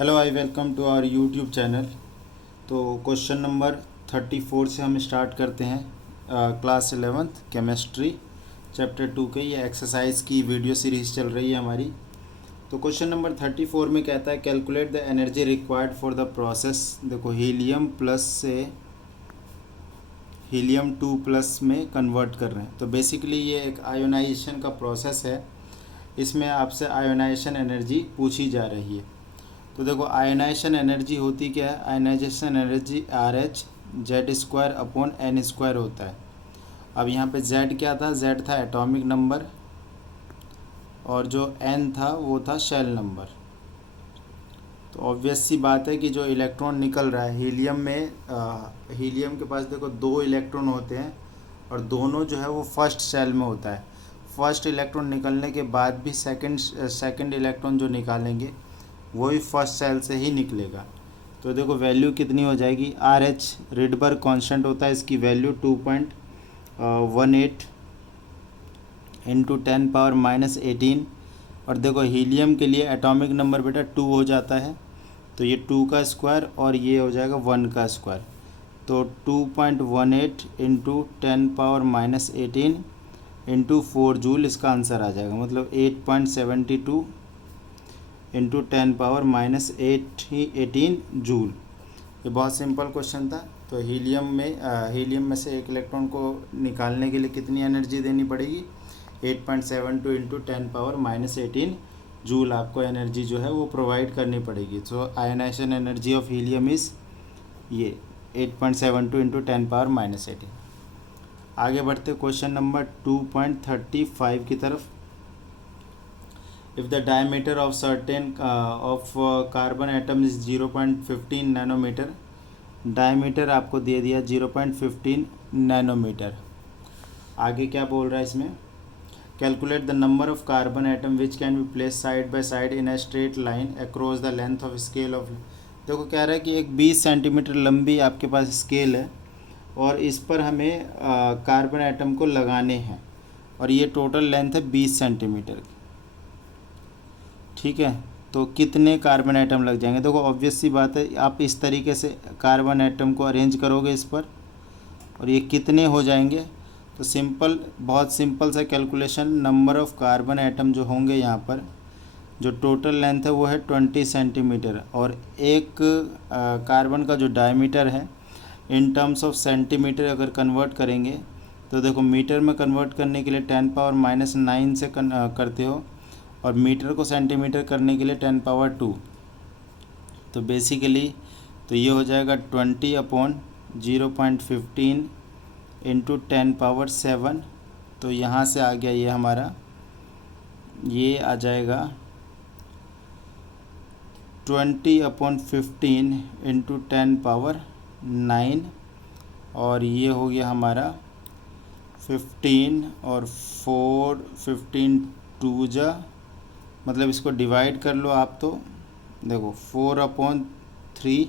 Hello I welcome to our YouTube channel. तो question number 34 से हम स्टार्ट करते हैं। क्लास 11th केमिस्ट्री चैप्टर 2 के ये एक्सरसाइज की वीडियो सीरीज़ चल रही है हमारी। तो क्वेश्चन नंबर 34 में कहता है calculate the energy required for the process. देखो हीलियम प्लस से हीलियम 2 प्लस में कन्वर्ट कर रहे हैं। तो बेसिकली ये एक आयोनाइजेशन का प्रोसेस है। इसमें आपसे आयोनाइजेशन एनर्जी पूछी जा रही है। तो देखो आयनाइजेशन एनर्जी होती क्या है। Ionization energy RH Z² upon N² होता है। अब यहाँ पे Z क्या था, Z था एटॉमिक नंबर और जो N था वो था शेल नंबर। तो ऑब्वियस सी बात है कि जो इलेक्ट्रॉन निकल रहा है हीलियम में, हीलियम के पास देखो 2 इलेक्ट्रॉन होते हैं और दोनों जो है वो फर्स्ट शेल में होता है। फर्स्ट इलेक्ट्रॉन निकलने के बाद भी सेकंड इलेक्ट्रॉन जो निकालेंगे वो भी फर्स्ट सेल से ही निकलेगा। तो देखो वैल्यू कितनी हो जाएगी, RH रिडबर्ग कांस्टेंट होता है, इसकी वैल्यू 2.18 इंटू 10⁻⁻18। और देखो हीलियम के लिए एटॉमिक नंबर बेटा 2 हो जाता है, तो ये 2 का स्क्वायर और ये हो जाएगा 1 का स्क्वायर। तो 2.18 इंटू 10⁻⁻18 इंटू 4 जूल इसका आंसर आ जाएगा, मतलब 8.72 इंटू 10⁻⁻18 जूल। ये बहुत सिंपल क्वेश्चन था। तो हीलियम में से एक इलेक्ट्रॉन को निकालने के लिए कितनी एनर्जी देनी पड़ेगी, 8.72 इंटू 10⁻⁻18 जूल आपको एनर्जी जो है वो प्रोवाइड करनी पड़ेगी। So ionization energy of helium is ये 8.72 इंटू 10⁻⁻18। आगे बढ़ते क्वेश्चन नंबर 2.35 की तरफ। If the diameter of certain carbon atom is 0.15 nanometre, diameter आपको दे दिया 0.15 नैनोमीटर। आगे क्या बोल रहा है इसमें, calculate the number of carbon atom which can be place side by side in a straight line across the length of scale of. देखो कह रहा है कि एक 20 सेंटीमीटर लंबी आपके पास स्केल है और इस पर हमें कार्बन एटम को लगाने हैं और ये टोटल लेंथ है 20 सेंटीमीटर की। ठीक है, तो कितने कार्बन एटम लग जाएंगे। देखो ऑब्वियस सी बात है, आप इस तरीके से कार्बन एटम को अरेंज करोगे इस पर और ये कितने हो जाएंगे। तो सिंपल, बहुत सिंपल सा calculation, number of carbon atom जो होंगे यहाँ पर, जो टोटल लेंथ है वो है 20 सेंटीमीटर और एक कार्बन का जो डायमीटर है इन टर्म्स ऑफ सेंटीमीटर अगर कन्वर्ट करेंगे तो देखो मीटर में कन्वर्ट करने के लिए 10⁻⁹ से करते हो और मीटर को सेंटीमीटर करने के लिए 10⁻²। तो बेसिकली तो ये हो जाएगा 20/0.15 इंटू 10⁻⁷। तो यहाँ से आ गया ये हमारा, ये आ जाएगा 20/15 इंटू 10⁻⁹ और ये हो गया हमारा 15 और 4 15 2 जा, मतलब इसको डिवाइड कर लो आप। तो देखो 4/3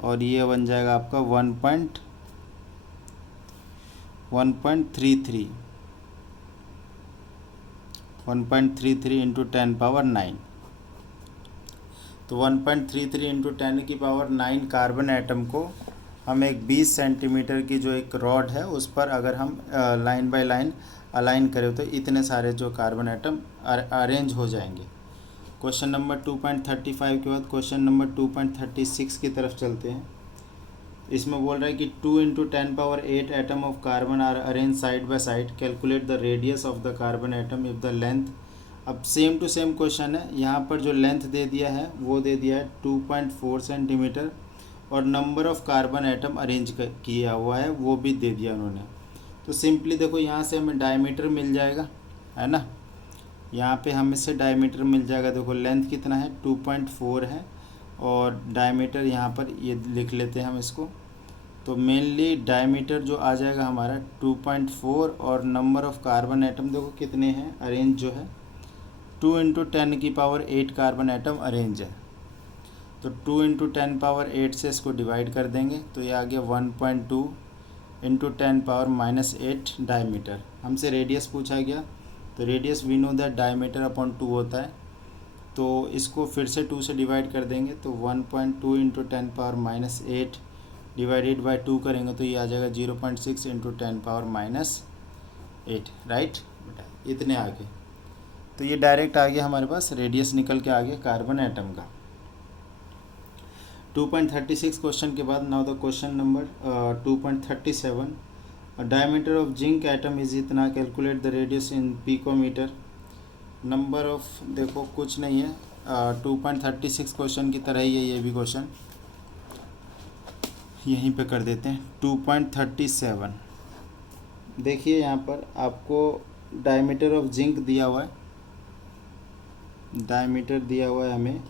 और ये बन जाएगा आपका 1.33 इंटू 10⁻⁹। तो 1.33 इंटू 10⁻⁹ कार्बन एटम को हम एक 20 सेंटीमीटर की जो एक रॉड है उस पर अगर हम लाइन बाय लाइन अलाइन करें तो इतने सारे जो कार्बन एटम अरेंज हो जाएंगे। क्वेश्चन नंबर 2.35 के बाद क्वेश्चन नंबर 2.36 की तरफ चलते हैं। इसमें बोल रहा है कि 2 into 10⁸ atom of carbon are arrange side by side, calculate the radius of the carbon atom if the length. अब सेम टू सेम क्वेश्चन है, यहाँ पर जो लेंथ दे दिया है वो दे दिया है 2.4 सेंटीमीटर और number of carbon atom arrange किया हुआ है वो भी दे दिया उन्होंने। तो सिंपली देखो यहाँ से हमें डायमीटर मिल जाएगा, है ना, यहाँ पे हमें से डायमीटर मिल जाएगा। देखो लेंथ कितना है 2.4 है और डायमीटर यहाँ पर ये लिख लेते हैं हम इसको। तो मेनली डायमीटर जो आ जाएगा हमारा 2.4 और नंबर ऑफ़ कार्बन एटम देखो कितने हैं अरेंज, जो है 2 इंटू 10⁸ कार्बन एटम अरेंज है। तो 2 इंटू 10⁸ से इसको डिवाइड कर देंगे तो ये आ गया 1.2 इंटू 10⁻⁻8 डायमीटर। हमसे रेडियस पूछा गया, तो radius we know that diameter upon 2 होता है। तो इसको फिर से 2 से डिवाइड कर देंगे, तो 1.2 इंटू 10⁻⁸ डिवाइडेड बाय 2 करेंगे तो ये आ जाएगा 0.6 इंटू 10⁻⁸, राइट बेटा, इतने आ गए। तो ये डायरेक्ट आ गया हमारे पास, रेडियस निकल के आ गया कार्बन एटम का। 2.36 क्वेश्चन के बाद now the question number 2.37, diameter of zinc atom is इतना, calculate the radius in picometre. Number of, देखो कुछ नहीं है, 2.36 क्वेश्चन की तरह ही है ये भी क्वेश्चन, यहीं पे कर देते हैं। 2.37 देखिए यहाँ पर आपको डायमीटर ऑफ जिंक दिया हुआ है, डायमीटर दिया हुआ है हमें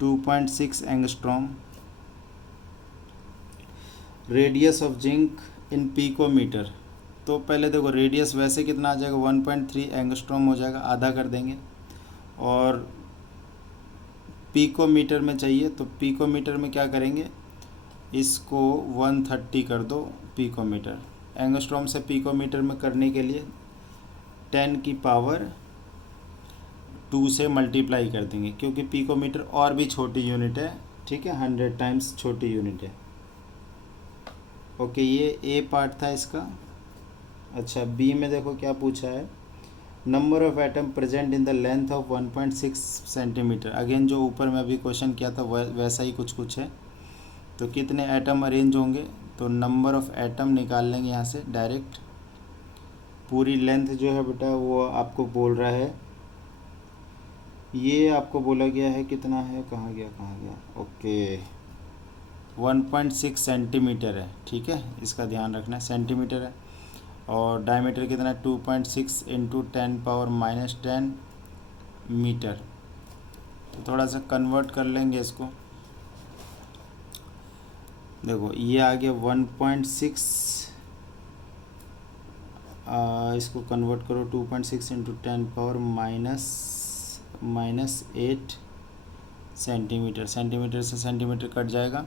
2.6 angstrom, radius of zinc in picometre. तो पहले देखो रेडियस वैसे कितना आ जाएगा, 1.3 एंगस्ट्रॉम हो जाएगा, आधा कर देंगे, और पिकोमीटर में चाहिए तो पिकोमीटर में क्या करेंगे, इसको 130 कर दो पिकोमीटर। एंगस्ट्रॉम से पिकोमीटर में करने के लिए 10 की पावर 2 से मल्टीप्लाई कर देंगे, क्योंकि पिकोमीटर और भी छोटी यूनिट है, ठीक है, 100 टाइम्स छोटी यूनिट है। ओके, ये ए पार्ट था इसका। अच्छा, बी में देखो क्या पूछा है, number of atom present in the length of 1.6 centimetre. Again जो ऊपर में अभी क्वेश्चन किया था वैसा ही कुछ है। तो कितने एटम अरेंज होंगे, तो नंबर ऑफ एटम निकाल लेंगे यहाँ से डायरेक्ट। पूरी लेंथ जो है बेटा वो आपको बोल रहा है, ये आपको बोला गया है कितना है, कहाँ गया, ओके 1.6 सेंटीमीटर है, ठीक है, इसका ध्यान रखना है, सेंटीमीटर है। और डायमीटर कितना है, 2.6 इंटू 10⁻⁻10 मीटर। तो थोड़ा सा कन्वर्ट कर लेंगे इसको, देखो ये आ गया 1.6, इसको कन्वर्ट करो 2.6 इंटू 10⁻⁻8 सेंटीमीटर, सेंटीमीटर से सेंटीमीटर कट जाएगा,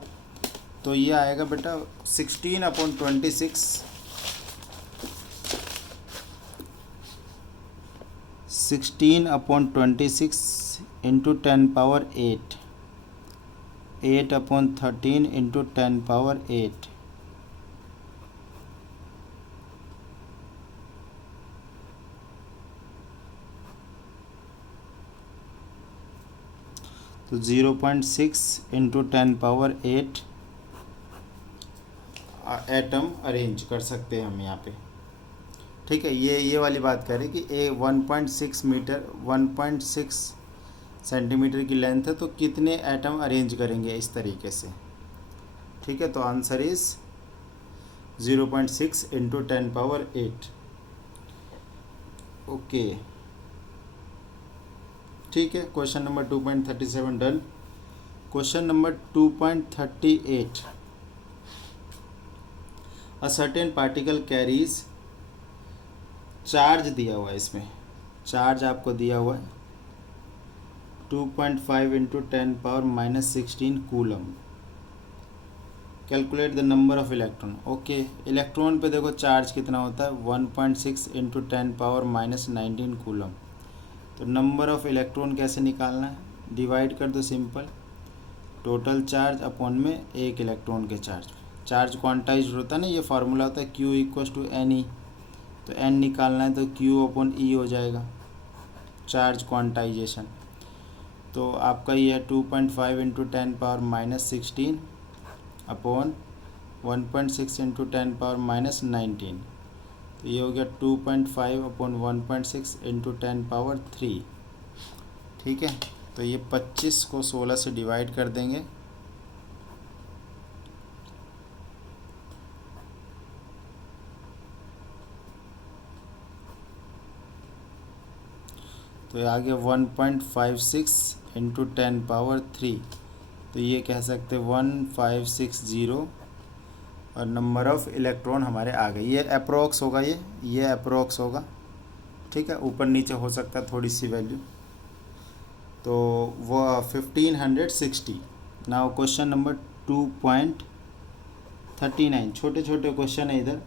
तो ये आएगा बेटा 16/26 इंटू 10⁻8, 8/13 इंटू 10⁻8, तो 0.6 इंटू 10⁻8 एटम अरेंज कर सकते हैं हम यहाँ पे, ठीक है। ये वाली बात करें कि 1.6 मीटर 1.6 सेंटीमीटर की लेंथ है, तो कितने एटम अरेंज करेंगे इस तरीके से, ठीक है। तो आंसर इज 0.6 इंटू 10⁻8, ओके, ठीक है। Question number 2.37 done. Question number 2.38, a certain particle carries, charge दिया हुआ है, इसमें चार्ज आपको दिया हुआ है 2.5 into 10⁻⁻16 coulomb. Calculate the number of electron. Okay, electron पे देखो चार्ज कितना होता है, 1.6 इंटू 10⁻⁻19 कूलम। तो नंबर ऑफ इलेक्ट्रॉन कैसे निकालना है, डिवाइड कर दो सिंपल, टोटल चार्ज अपॉन में एक इलेक्ट्रॉन के चार्ज। चार्ज क्वांटाइज होता है ना, ये फार्मूला होता है Q = NE, तो N निकालना है तो Q/E हो जाएगा, चार्ज क्वांटाइजेशन। तो आपका ये है 2.5 इंटू 10⁻⁻16 अपॉन 1.6 इंटू 10⁻⁻19, तो ये हो गया 2.5 अपॉन 1.6 इंटू 10⁻3, ठीक है। तो ये 25 को 16 से डिवाइड कर देंगे, तो ये आ गया 1.56 इंटू 10⁻3, तो ये कह सकते 1560, और नंबर ऑफ़ इलेक्ट्रॉन हमारे आ गए। ये अप्रोक्स होगा, ये अप्रोक्स होगा, ठीक है, ऊपर नीचे हो सकता है थोड़ी सी वैल्यू, तो वो 1560। नाउ क्वेश्चन नंबर 2.39, छोटे छोटे क्वेश्चन है इधर।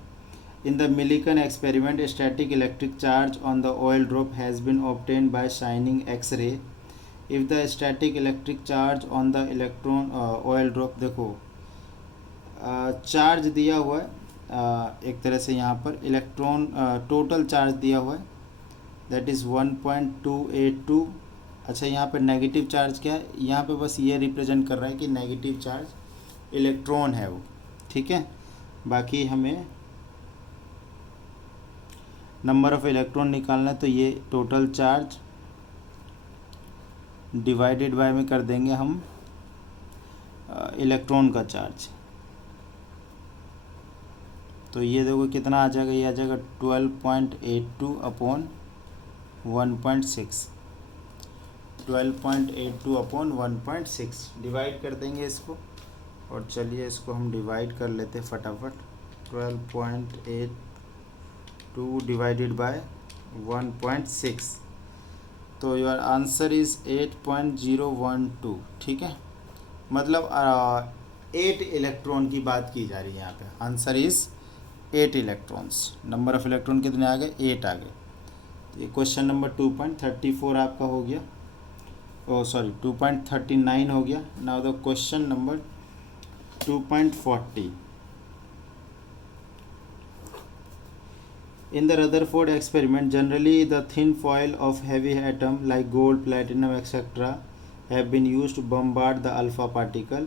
In the Millikan experiment, a static electric charge on the oil drop has been obtained by shining X-ray. If the static electric charge on the electron oil drop, देखो charge दिया हुआ है एक तरह से यहाँ पर इलेक्ट्रॉन टोटल चार्ज दिया हुआ है दैट इज़ 1.282। अच्छा यहाँ पर नेगेटिव चार्ज क्या है, यहाँ पे बस ये रिप्रेजेंट कर रहा है कि नेगेटिव चार्ज इलेक्ट्रॉन है वो, ठीक है। बाकी हमें नंबर ऑफ इलेक्ट्रॉन निकालना है, तो ये टोटल चार्ज डिवाइडेड बाय में कर देंगे हम इलेक्ट्रॉन का चार्ज। तो ये देखो कितना आ जाएगा, ये आ जाएगा 12.82 अपॉन 1.6, 12.82 अपॉन 1.6 डिवाइड कर देंगे इसको। और चलिए इसको हम डिवाइड कर लेते फटाफट। 12.82 डिवाइडेड बाय 1.6, तो योर आंसर इज़ 8.012, ठीक है। मतलब 8 इलेक्ट्रॉन की बात की जा रही है यहाँ पे। Answer is 8 electrons. Number of electron कितने आ गए, 8 आ गए। तो ये क्वेश्चन नंबर 2.34 आपका हो गया, ओ सॉरी 2.39 हो गया। Now the question number 2.40। In the Rutherford experiment, generally the thin foil of heavy atom like gold, platinum, etc. have been used to bombard the alpha particle.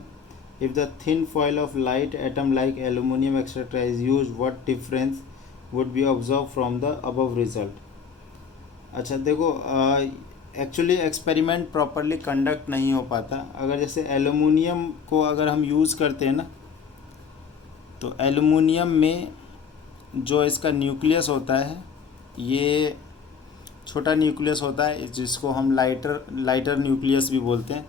If the thin foil of light atom like aluminum, etc. is used, what difference would be observed from the above result? अच्छा देखो, actually experiment properly conduct नहीं हो पाता। अगर जैसे aluminium को अगर हम यूज़ करते हैं ना, तो एलुमिनियम में जो इसका न्यूक्लियस होता है, ये छोटा न्यूक्लियस होता है जिसको हम लाइटर न्यूक्लियस भी बोलते हैं।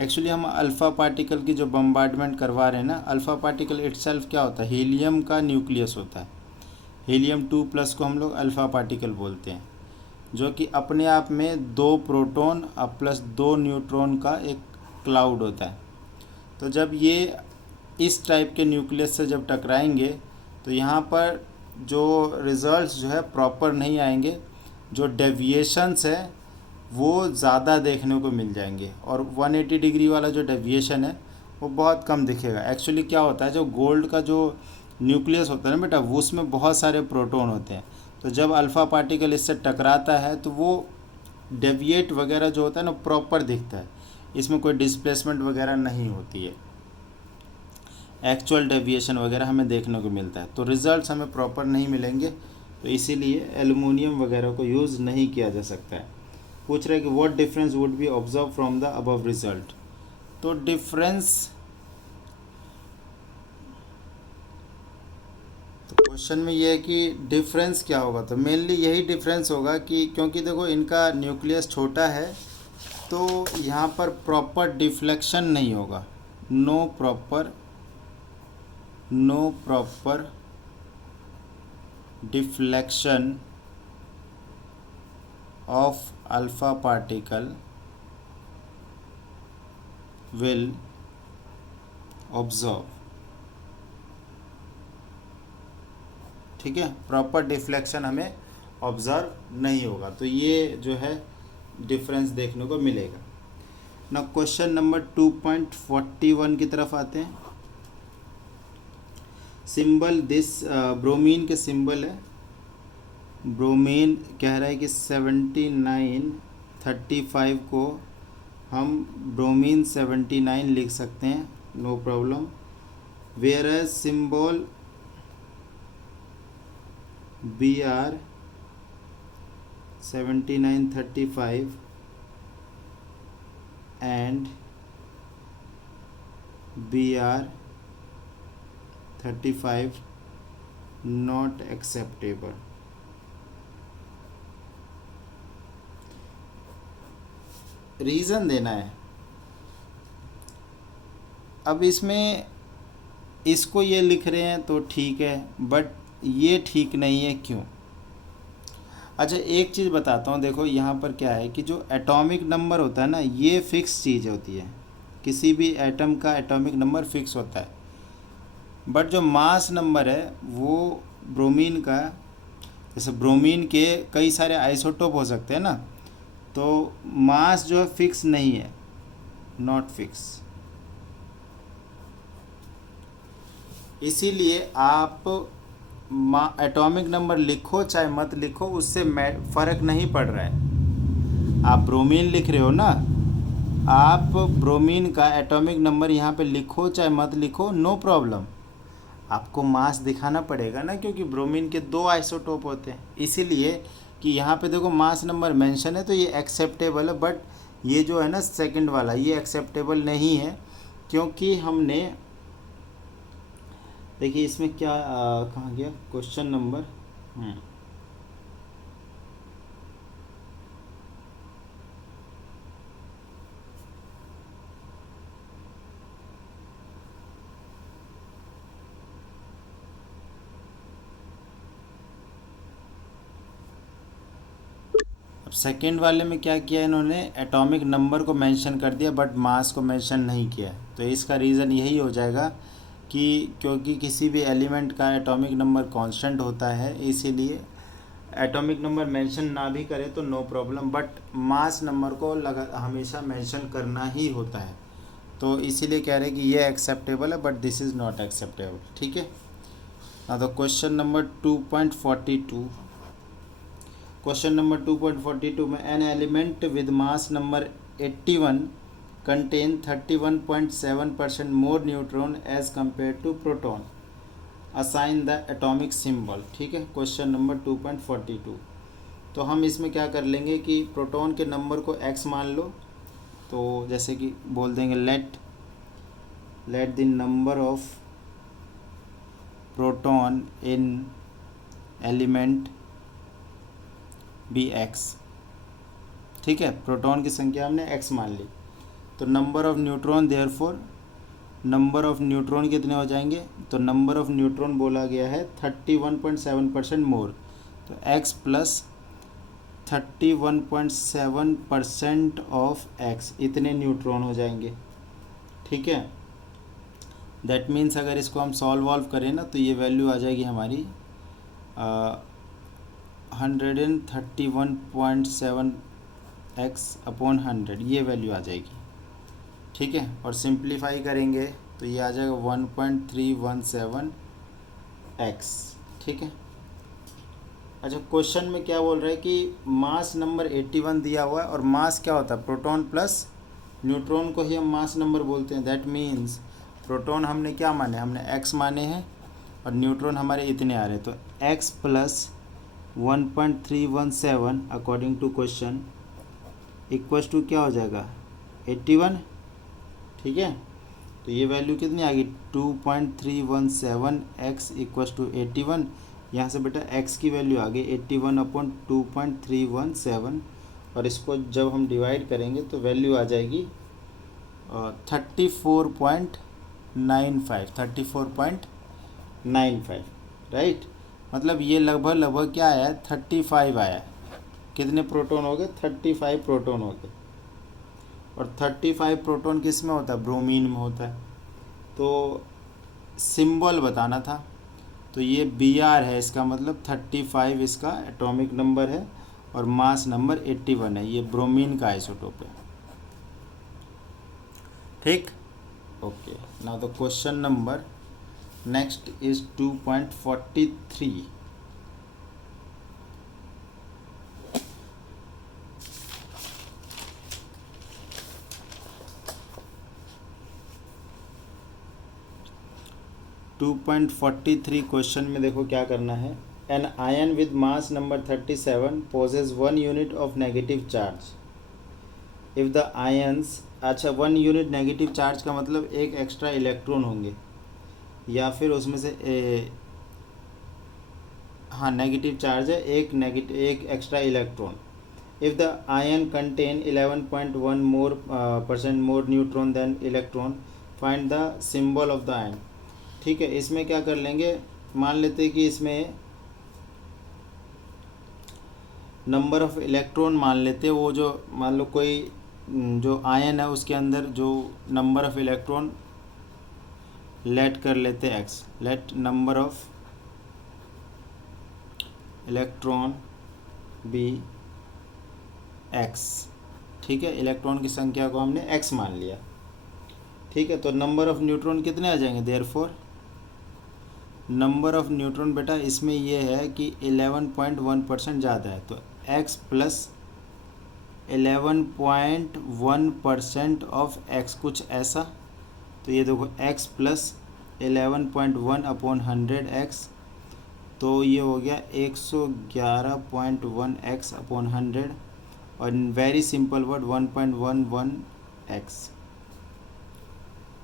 एक्चुअली हम अल्फ़ा पार्टिकल की जो बम्बार्डमेंट करवा रहे हैं ना, अल्फ़ा पार्टिकल इटसेल्फ क्या होता है, हीलियम का न्यूक्लियस होता है। हीलियम 2+ को हम लोग अल्फ़ा पार्टिकल बोलते हैं, जो कि अपने आप में 2 प्रोटॉन प्लस 2 न्यूट्रॉन का एक क्लाउड होता है। तो जब ये इस टाइप के न्यूक्लियस से जब टकराएंगे, तो यहाँ पर जो रिजल्ट्स जो है प्रॉपर नहीं आएंगे, जो डेविएशंस है वो ज़्यादा देखने को मिल जाएंगे, और 180 डिग्री वाला जो डेविएशन है वो बहुत कम दिखेगा। एक्चुअली क्या होता है, जो गोल्ड का जो न्यूक्लियस होता है ना बेटा, वो उसमें बहुत सारे प्रोटॉन होते हैं। तो जब अल्फ़ा पार्टिकल इससे टकराता है तो वो डेविएट वगैरह जो होता है ना प्रॉपर दिखता है, इसमें कोई डिस्प्लेसमेंट वगैरह नहीं होती है, एक्चुअल डेविएशन वगैरह हमें देखने को मिलता है। तो रिजल्ट्स हमें प्रॉपर नहीं मिलेंगे, तो इसीलिए एल्युमिनियम वगैरह को यूज़ नहीं किया जा सकता है। पूछ रहे कि what difference would be observe from the above result. तो डिफरेंस, तो क्वेश्चन में ये है कि डिफरेंस क्या होगा, तो मेनली यही डिफरेंस होगा कि क्योंकि देखो इनका न्यूक्लियस छोटा है, तो यहाँ पर प्रॉपर डिफ्लेक्शन नहीं होगा, no proper deflection of alpha particle will observe, ठीक है। प्रॉपर डिफ्लेक्शन हमें ऑब्जर्व नहीं होगा, तो ये जो है डिफरेंस देखने को मिलेगा। ना क्वेश्चन नंबर 2.41 की तरफ आते हैं। सिंबल दिस ब्रोमीन के सिंबल है, ब्रोमीन कह रहा है कि 7935 को हम ब्रोमीन 79 लिख सकते हैं, no problem. Where as symbol Br 7935 and Br 35 not acceptable। Reason देना है। अब इसमें इसको ये लिख रहे हैं तो ठीक है, बट ये ठीक नहीं है, क्यों? अच्छा एक चीज़ बताता हूँ, देखो यहाँ पर क्या है कि जो एटॉमिक नंबर होता है ना, ये फिक्स चीज़ होती है, किसी भी एटम का एटॉमिक नंबर फिक्स होता है, बट जो मास नंबर है वो ब्रोमीन का, जैसे ब्रोमीन के कई सारे आइसोटोप हो सकते हैं ना, तो मास जो है फिक्स नहीं है, नॉट फिक्स। इसीलिए आप एटॉमिक नंबर लिखो चाहे मत लिखो, उससे फ़र्क नहीं पड़ रहा है। आप ब्रोमीन लिख रहे हो ना, आप ब्रोमीन का एटॉमिक नंबर यहाँ पे लिखो चाहे मत लिखो, नो प्रॉब्लम। आपको मास दिखाना पड़ेगा ना, क्योंकि ब्रोमीन के 2 आइसोटोप होते हैं। इसीलिए कि यहाँ पे देखो मास नंबर मेंशन है तो ये एक्सेप्टेबल है, बट ये जो है ना सेकंड वाला, ये एक्सेप्टेबल नहीं है, क्योंकि हमने देखिए इसमें क्या कहाँ गया क्वेश्चन नंबर। अब सेकेंड वाले में क्या किया इन्होंने, एटॉमिक नंबर को मेंशन कर दिया बट मास को मेंशन नहीं किया। तो इसका रीज़न यही हो जाएगा कि क्योंकि किसी भी एलिमेंट का एटॉमिक नंबर कांस्टेंट होता है, इसीलिए एटॉमिक नंबर मेंशन ना भी करे तो no problem, but mass number को हमेशा मेंशन करना ही होता है। तो इसीलिए कह रहे हैं कि ये एक्सेप्टेबल है but this is not acceptable. ठीक है ना। तो क्वेश्चन नंबर 2.42, क्वेश्चन नंबर 2.42 में an element with mass number 81 contain 31.7% more neutron as compare to proton, assign the atomic symbol. ठीक है, क्वेश्चन नंबर 2.42। तो हम इसमें क्या कर लेंगे कि प्रोटॉन के नंबर को x मान लो, तो जैसे कि बोल देंगे let the number of proton in element be x। ठीक है, प्रोटॉन की संख्या हमने x मान ली, तो number of neutron therefore number of neutron कितने हो जाएंगे, तो नंबर ऑफ न्यूट्रॉन बोला गया है 31.7% मोर, तो x प्लस 31.7% ऑफ x, इतने न्यूट्रॉन हो जाएंगे। ठीक है, दैट मीन्स अगर इसको हम सॉल्व करें ना, तो ये वैल्यू आ जाएगी हमारी 131.7x अपॉन 100, ये वैल्यू आ जाएगी। ठीक है, और सिंप्लीफाई करेंगे तो ये आ जाएगा 1.317x। ठीक है, अच्छा क्वेश्चन में क्या बोल रहा है कि मास नंबर 81 दिया हुआ है, और मास क्या होता है, प्रोटॉन प्लस न्यूट्रॉन को ही हम मास नंबर बोलते हैं। दैट मीन्स प्रोटॉन हमने क्या माने, हमने x माने हैं, और न्यूट्रॉन हमारे इतने आ रहे हैं, तो x plus 1.317 according to question equals to क्या हो जाएगा 81। ठीक है, तो ये वैल्यू कितनी आ गई 2.317x इक्वल्स टू 81। यहाँ से बेटा x की वैल्यू आ गई 81 अपॉन 2.317, और इसको जब हम डिवाइड करेंगे तो वैल्यू आ जाएगी 34.95, राइट। मतलब ये लगभग क्या आया है 35 आया है। कितने प्रोटॉन हो गए, 35 प्रोटॉन हो गए, और 35 प्रोटॉन किस में होता है, ब्रोमीन में होता है। तो सिंबल बताना था, तो ये Br है, इसका मतलब 35 इसका एटॉमिक नंबर है, और मास नंबर 81 है, ये ब्रोमीन का आइसोटोप है। ठीक, okay. Now the question number next is 2.43। Two 2.43 question में देखो क्या करना है। An ion with mass number 37 possesses 1 unit of negative charge if the ions, अच्छा 1 यूनिट नेगेटिव चार्ज का मतलब एक एक्स्ट्रा इलेक्ट्रॉन होंगे, या फिर उसमें से हाँ नेगेटिव चार्ज है, एक extra electron. If the ion contain 11.1 more % more neutron than electron, find the symbol of the ion. ठीक है, इसमें क्या कर लेंगे, मान लेते हैं कि इसमें नंबर ऑफ़ इलेक्ट्रॉन मान लेते हैं, वो जो मान लो कोई जो आयन है उसके अंदर जो नंबर ऑफ़ इलेक्ट्रॉन लेट कर लेते हैं x, let number of electron be x, ठीक है, इलेक्ट्रॉन की संख्या को हमने एक्स मान लिया, ठीक है। तो नंबर ऑफ़ न्यूट्रॉन कितने आ जाएंगे, देयरफॉर नंबर ऑफ़ न्यूट्रॉन बेटा इसमें ये है कि 11.1% ज़्यादा है, तो x प्लस 11.1% ऑफ x, कुछ ऐसा। तो ये देखो x प्लस 11.1 अपॉन 100x, तो ये हो गया 111.1 x अपॉन 100, और वेरी सिंपल वर्ड 1.11x,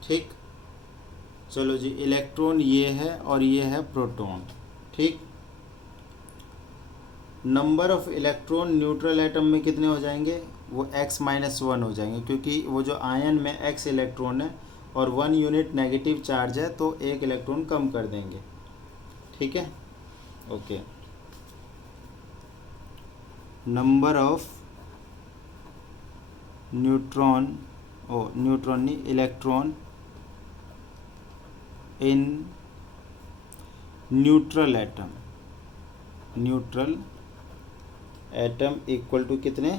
ठीक। चलो जी, इलेक्ट्रॉन ये है और ये है प्रोटॉन, ठीक। Number of electron neutral atom में कितने हो जाएंगे, वो x-1 हो जाएंगे, क्योंकि वो जो आयन में x इलेक्ट्रॉन है और 1 यूनिट नेगेटिव चार्ज है, तो एक इलेक्ट्रॉन कम कर देंगे, ठीक है, ओके। नंबर ऑफ न्यूट्रॉन नहीं, electron in neutral atom equal to कितने,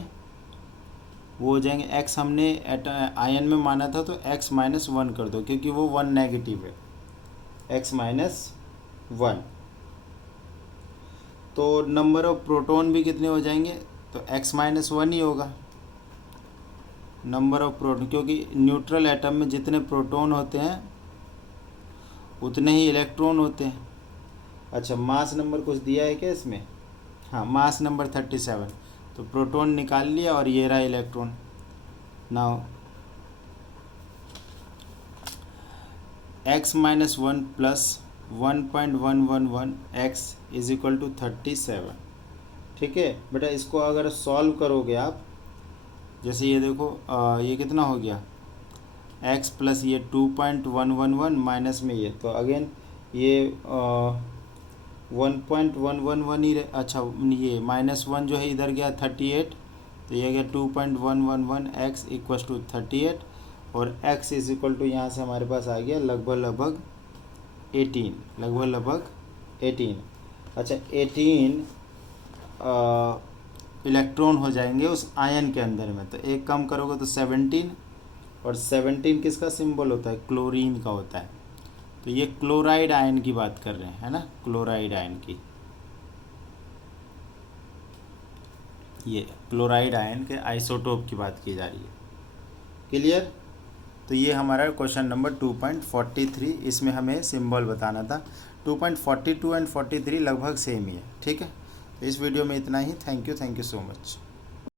वो हो जाएंगे x, हमने आयन में माना था तो x-1 कर दो, क्योंकि वो 1 नेगेटिव है, x-1। तो नंबर ऑफ प्रोटॉन भी कितने हो जाएंगे, तो x-1 ही होगा नंबर ऑफ प्रोटॉन, क्योंकि न्यूट्रल एटम में जितने प्रोटॉन होते हैं उतने ही इलेक्ट्रॉन होते हैं। अच्छा, मास नंबर कुछ दिया है क्या इसमें, हाँ, मास नंबर 37, तो प्रोटॉन निकाल लिया और ये रहा electron. Now x-1 plus 1.111 x is equal to 37, ठीक है बेटा। इसको अगर सॉल्व करोगे आप, जैसे ये देखो ये कितना हो गया, x प्लस ये 2.111 माइनस में ये, तो अगेन ये 1.111 ही अच्छा, ये -1 जो है इधर गया 38, तो ये गया 2.111 x इक्वस टू 38, और x इज इक्वल टू यहाँ से हमारे पास आ गया लगभग 18। अच्छा, 18 इलेक्ट्रॉन हो जाएंगे उस आयन के अंदर में, तो एक कम करोगे तो 17, और 17 किसका सिंबल होता है, क्लोरीन का होता है। तो ये क्लोराइड आयन की बात कर रहे हैं, है ना, क्लोराइड आयन की, ये क्लोराइड आयन के आइसोटोप की बात की जा रही है, क्लियर। तो ये हमारा क्वेश्चन नंबर 2.43, इसमें हमें सिंबल बताना था। 2.42 एंड 43 लगभग सेम ही है, ठीक है। तो इस वीडियो में इतना ही, थैंक यू सो मच।